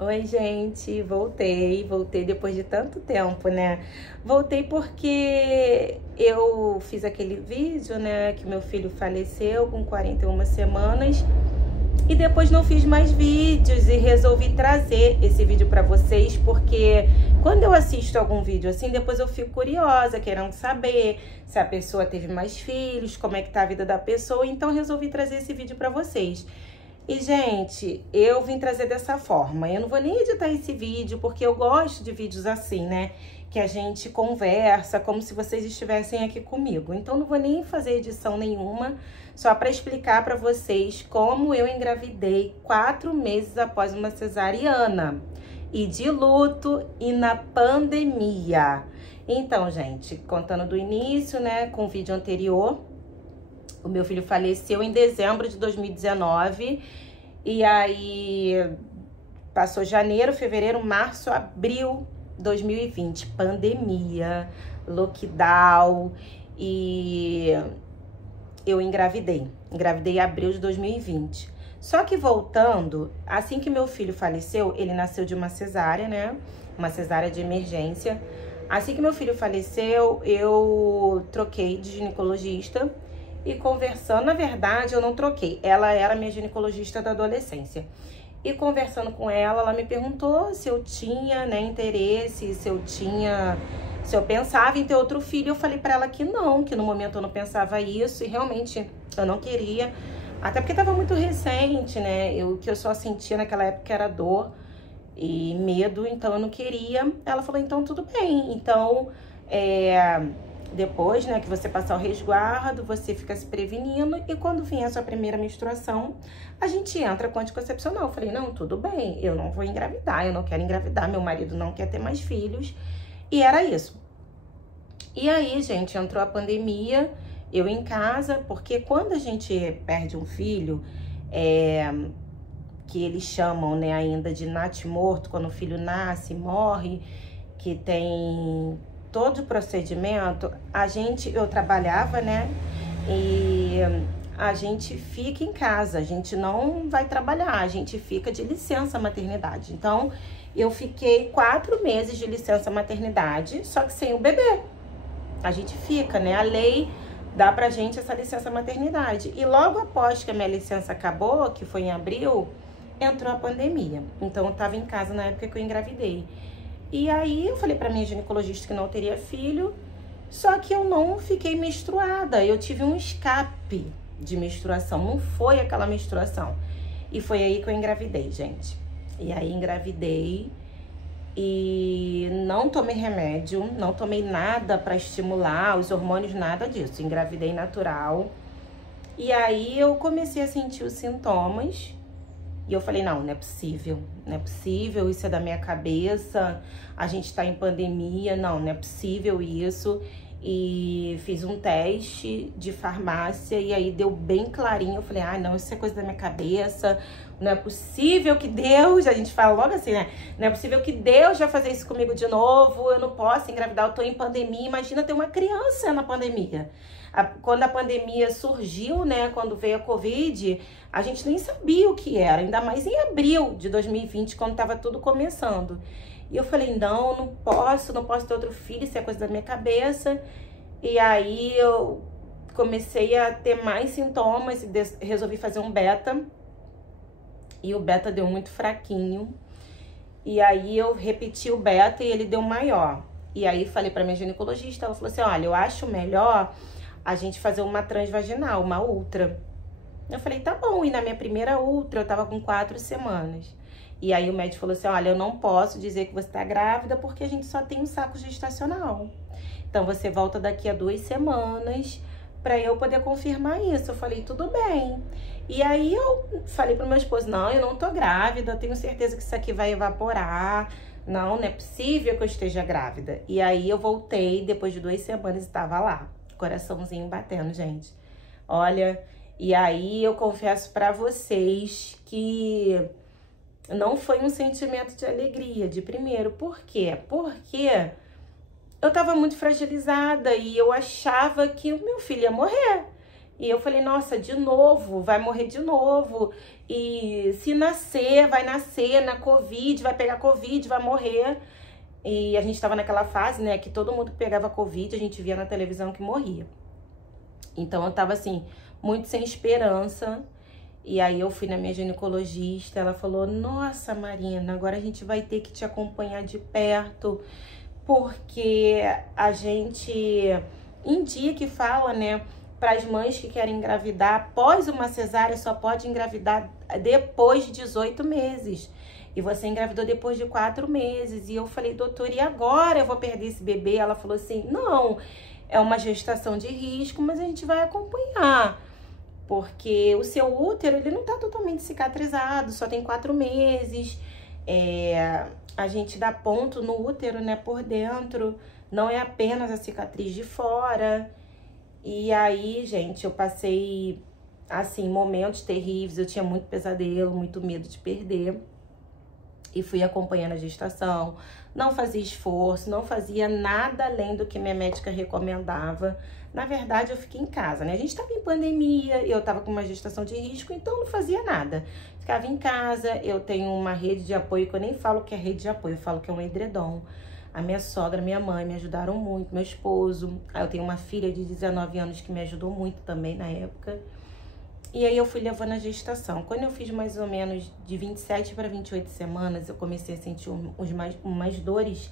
Oi, gente, voltei depois de tanto tempo, né? Voltei porque eu fiz aquele vídeo, né, que meu filho faleceu com 41 semanas e depois não fiz mais vídeos e resolvi trazer esse vídeo pra vocês porque quando eu assisto algum vídeo assim, depois eu fico curiosa, querendo saber se a pessoa teve mais filhos, como é que tá a vida da pessoa, então resolvi trazer esse vídeo pra vocês. E, gente, eu vim trazer dessa forma. Eu não vou nem editar esse vídeo, porque eu gosto de vídeos assim, né? Que a gente conversa, como se vocês estivessem aqui comigo. Então, não vou nem fazer edição nenhuma, só para explicar para vocês como eu engravidei 4 meses após uma cesariana. E de luto e na pandemia. Então, gente, contando do início, né, com o vídeo anterior, o meu filho faleceu em dezembro de 2019 e aí passou janeiro, fevereiro, março, abril 2020, pandemia, lockdown e eu engravidei em abril de 2020. Só que voltando, assim que meu filho faleceu, ele nasceu de uma cesárea, né? Uma cesárea de emergência. Assim que meu filho faleceu, eu troquei de ginecologista. E conversando, na verdade, eu não troquei. Ela era minha ginecologista da adolescência. E conversando com ela, ela me perguntou se eu tinha, né, interesse, se eu pensava em ter outro filho. Eu falei pra ela que não, que no momento eu não pensava isso e realmente eu não queria. Até porque tava muito recente, né? O que eu só sentia naquela época era dor e medo, então eu não queria. Ela falou, então tudo bem. Então, depois, né, que você passar o resguardo, você fica se prevenindo e quando vier a sua primeira menstruação, a gente entra com anticoncepcional. Eu falei, não, tudo bem, eu não vou engravidar, eu não quero engravidar, meu marido não quer ter mais filhos. E era isso. E aí, gente, entrou a pandemia, eu em casa, porque quando a gente perde um filho, que eles chamam, né, ainda de natimorto, quando o filho nasce, morre, que tem todo o procedimento, eu trabalhava, né, e a gente fica em casa, a gente não vai trabalhar, a gente fica de licença maternidade. Então, eu fiquei 4 meses de licença maternidade, só que sem o bebê. A gente fica, né, a lei dá pra gente essa licença maternidade. E logo após que a minha licença acabou, que foi em abril, entrou a pandemia. Então, eu tava em casa na época que eu engravidei. E aí, eu falei pra minha ginecologista que não teria filho, só que eu não fiquei menstruada. Eu tive um escape de menstruação, não foi aquela menstruação. E foi aí que eu engravidei, gente. E aí, engravidei e não tomei remédio, não tomei nada pra estimular os hormônios, nada disso. Engravidei natural. E aí, eu comecei a sentir os sintomas. E eu falei, não é possível, não é possível, isso é da minha cabeça, a gente tá em pandemia, não é possível isso. E fiz um teste de farmácia e aí deu bem clarinho, eu falei, não, isso é coisa da minha cabeça, não é possível que Deus, a gente fala logo assim, né, não é possível que Deus vai fazer isso comigo de novo, eu não posso engravidar, eu tô em pandemia, imagina ter uma criança na pandemia. Quando a pandemia surgiu, né, quando veio a Covid, a gente nem sabia o que era, ainda mais em abril de 2020, quando tava tudo começando. E eu falei, não posso ter outro filho, isso é coisa da minha cabeça. E aí eu comecei a ter mais sintomas e resolvi fazer um beta. E o beta deu muito fraquinho. E aí eu repeti o beta e ele deu maior. E aí falei pra minha ginecologista, ela falou assim, olha, eu acho melhor a gente fazer uma transvaginal, uma ultra. Eu falei, tá bom. E na minha primeira ultra eu tava com 4 semanas. E aí o médico falou assim, olha, eu não posso dizer que você tá grávida porque a gente só tem um saco gestacional. Então você volta daqui a 2 semanas pra eu poder confirmar isso. Eu falei, tudo bem. E aí eu falei pro meu esposo, não, eu não tô grávida, eu tenho certeza que isso aqui vai evaporar. Não é possível que eu esteja grávida. E aí eu voltei, depois de 2 semanas estava lá, coraçãozinho batendo, gente. Olha, e aí eu confesso pra vocês que não foi um sentimento de alegria de primeiro. Por quê? Porque eu tava muito fragilizada e eu achava que o meu filho ia morrer. E eu falei, nossa, de novo, vai morrer de novo. E se nascer, vai nascer na Covid, vai pegar Covid, vai morrer. E a gente tava naquela fase, né, que todo mundo que pegava Covid, a gente via na televisão que morria. Então eu tava assim, muito sem esperança. E aí eu fui na minha ginecologista, ela falou, nossa, Marina, agora a gente vai ter que te acompanhar de perto, porque a gente indica que fala, né, para as mães que querem engravidar, após uma cesárea, só pode engravidar depois de 18 meses. E você engravidou depois de 4 meses. E eu falei, doutora, e agora eu vou perder esse bebê? Ela falou assim, não, é uma gestação de risco, mas a gente vai acompanhar. Porque o seu útero, ele não tá totalmente cicatrizado, só tem 4 meses. A gente dá ponto no útero, né, por dentro. Não é apenas a cicatriz de fora. E aí, gente, eu passei, assim, momentos terríveis. Eu tinha muito pesadelo, muito medo de perder. E fui acompanhando a gestação. Não fazia esforço, não fazia nada além do que minha médica recomendava. Na verdade, eu fiquei em casa, né? A gente tava em pandemia, eu tava com uma gestação de risco, então não fazia nada. Ficava em casa, eu tenho uma rede de apoio, que eu nem falo que é rede de apoio, eu falo que é um edredom. A minha sogra, minha mãe me ajudaram muito, meu esposo. Aí eu tenho uma filha de 19 anos que me ajudou muito também na época. E aí eu fui levando a gestação. Quando eu fiz mais ou menos de 27 para 28 semanas, eu comecei a sentir umas dores,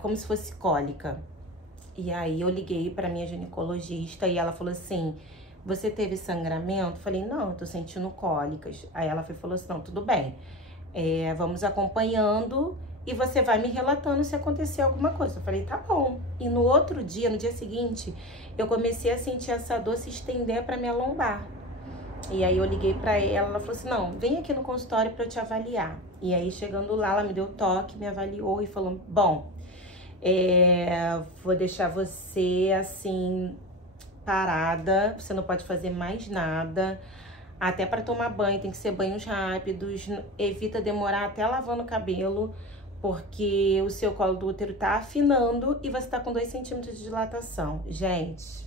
como se fosse cólica. E aí eu liguei para minha ginecologista e ela falou assim, você teve sangramento? Eu falei, não, eu tô sentindo cólicas. Aí ela falou assim, não, tudo bem, vamos acompanhando e você vai me relatando se acontecer alguma coisa. Eu falei, tá bom. E no outro dia, no dia seguinte, eu comecei a sentir essa dor se estender pra minha lombar. E aí eu liguei pra ela falou assim, não, vem aqui no consultório pra eu te avaliar. E aí chegando lá, ela me deu toque, me avaliou e falou, bom, vou deixar você assim, parada, você não pode fazer mais nada. Até pra tomar banho, tem que ser banhos rápidos, evita demorar até lavando o cabelo, porque o seu colo do útero tá afinando e você tá com 2 centímetros de dilatação. Gente,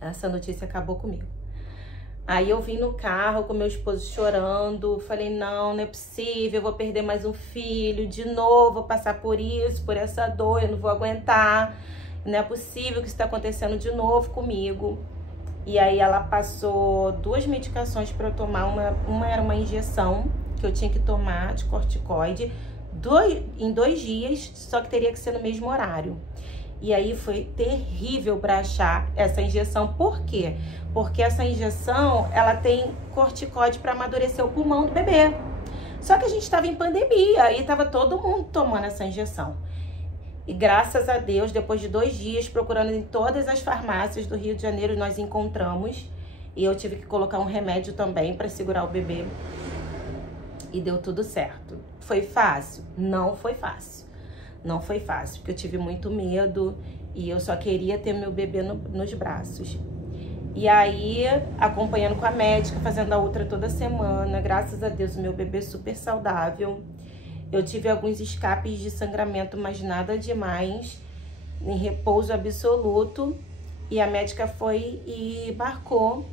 essa notícia acabou comigo. Aí eu vim no carro com meu esposo chorando, falei, não é possível, eu vou perder mais um filho, de novo, vou passar por isso, por essa dor, eu não vou aguentar, não é possível que isso tá acontecendo de novo comigo. E aí ela passou 2 medicações para eu tomar, uma era uma injeção que eu tinha que tomar de corticoide, em 2 dias, só que teria que ser no mesmo horário. E aí foi terrível para achar essa injeção. Por quê? Porque essa injeção, ela tem corticoide para amadurecer o pulmão do bebê. Só que a gente estava em pandemia e estava todo mundo tomando essa injeção. E graças a Deus, depois de 2 dias procurando em todas as farmácias do Rio de Janeiro, nós encontramos. E eu tive que colocar um remédio também para segurar o bebê. E deu tudo certo. Foi fácil? Não foi fácil. Não foi fácil, porque eu tive muito medo e eu só queria ter meu bebê nos braços. E aí, acompanhando com a médica, fazendo a ultra toda semana, graças a Deus, o meu bebê é super saudável. Eu tive alguns escapes de sangramento, mas nada demais, em repouso absoluto. E a médica foi e marcou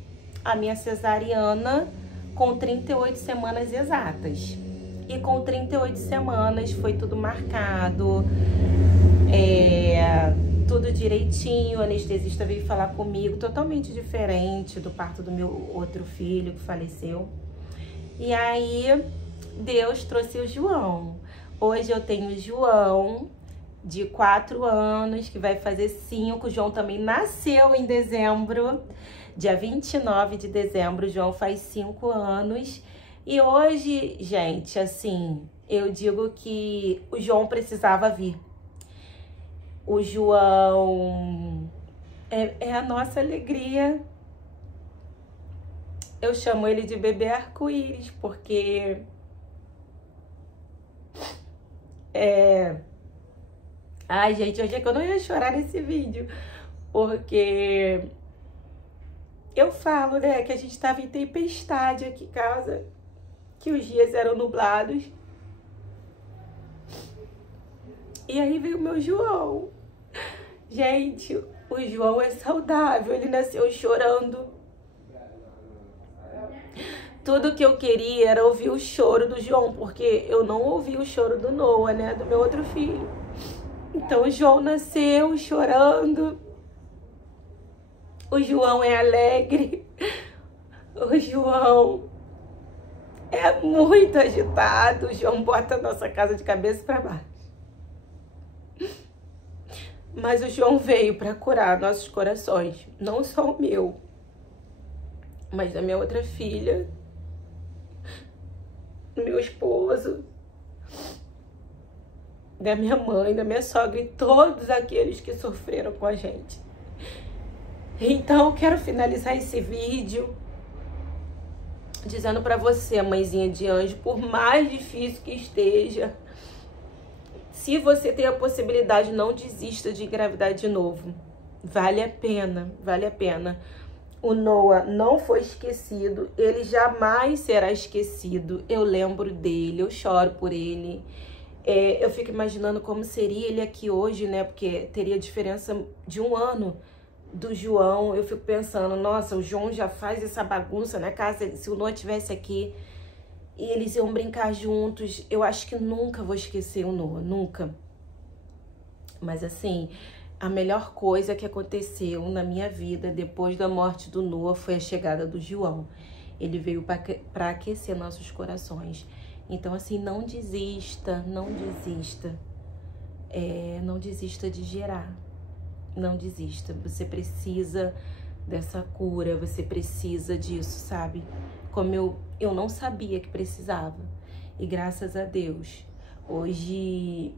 a minha cesariana com 38 semanas exatas. E com 38 semanas foi tudo marcado, tudo direitinho. O anestesista veio falar comigo, totalmente diferente do parto do meu outro filho que faleceu. E aí Deus trouxe o João. Hoje eu tenho o João, de 4 anos, que vai fazer 5. O João também nasceu em dezembro, dia 29 de dezembro, o João faz 5 anos. E hoje, gente, assim, eu digo que o João precisava vir. O João é a nossa alegria. Eu chamo ele de bebê arco-íris, porque ai, gente, hoje é que eu não ia chorar nesse vídeo, porque eu falo, né, que a gente tava em tempestade aqui em casa, que os dias eram nublados. E aí veio o meu João. Gente, O João é saudável, ele nasceu chorando. Tudo que eu queria era ouvir o choro do João, porque eu não ouvi o choro do Noah, né, do meu outro filho. Então o João nasceu chorando. O João é alegre. O João é muito agitado. O João bota a nossa casa de cabeça para baixo. Mas o João veio para curar nossos corações. Não só o meu, mas da minha outra filha, do meu esposo, da minha mãe, da minha sogra e todos aqueles que sofreram com a gente. Então eu quero finalizar esse vídeo dizendo para você, mãezinha de anjo, por mais difícil que esteja, se você tem a possibilidade, não desista de engravidar de novo. Vale a pena, vale a pena. O Noah não foi esquecido, ele jamais será esquecido. Eu lembro dele, eu choro por ele. Eu fico imaginando como seria ele aqui hoje, né? Porque teria diferença de 1 ano do João. Eu fico pensando, nossa, o João já faz essa bagunça na casa, se o Noah estivesse aqui e eles iam brincar juntos. Eu acho que nunca vou esquecer o Noah, nunca. Mas assim, a melhor coisa que aconteceu na minha vida depois da morte do Noah foi a chegada do João. Ele veio para aquecer nossos corações. Então assim, não desista, não desista. Não desista de gerar. Não desista. Você precisa dessa cura, você precisa disso, sabe? Como eu não sabia que precisava. E graças a Deus, hoje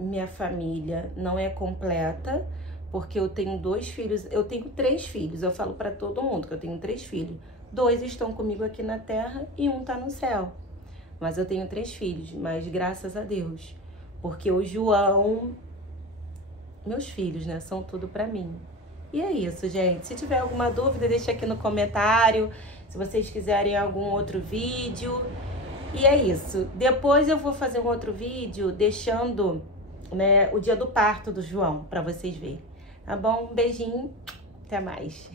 minha família não é completa, porque eu tenho 2 filhos, eu tenho 3 filhos, eu falo para todo mundo que eu tenho 3 filhos. 2 estão comigo aqui na terra e 1 tá no céu. Mas eu tenho 3 filhos, mas graças a Deus. Porque o João, meus filhos, né, são tudo pra mim. E é isso, gente. Se tiver alguma dúvida, deixa aqui no comentário. Se vocês quiserem algum outro vídeo. E é isso. Depois eu vou fazer um outro vídeo deixando, né, o dia do parto do João, pra vocês verem. Tá bom? Um beijinho. Até mais.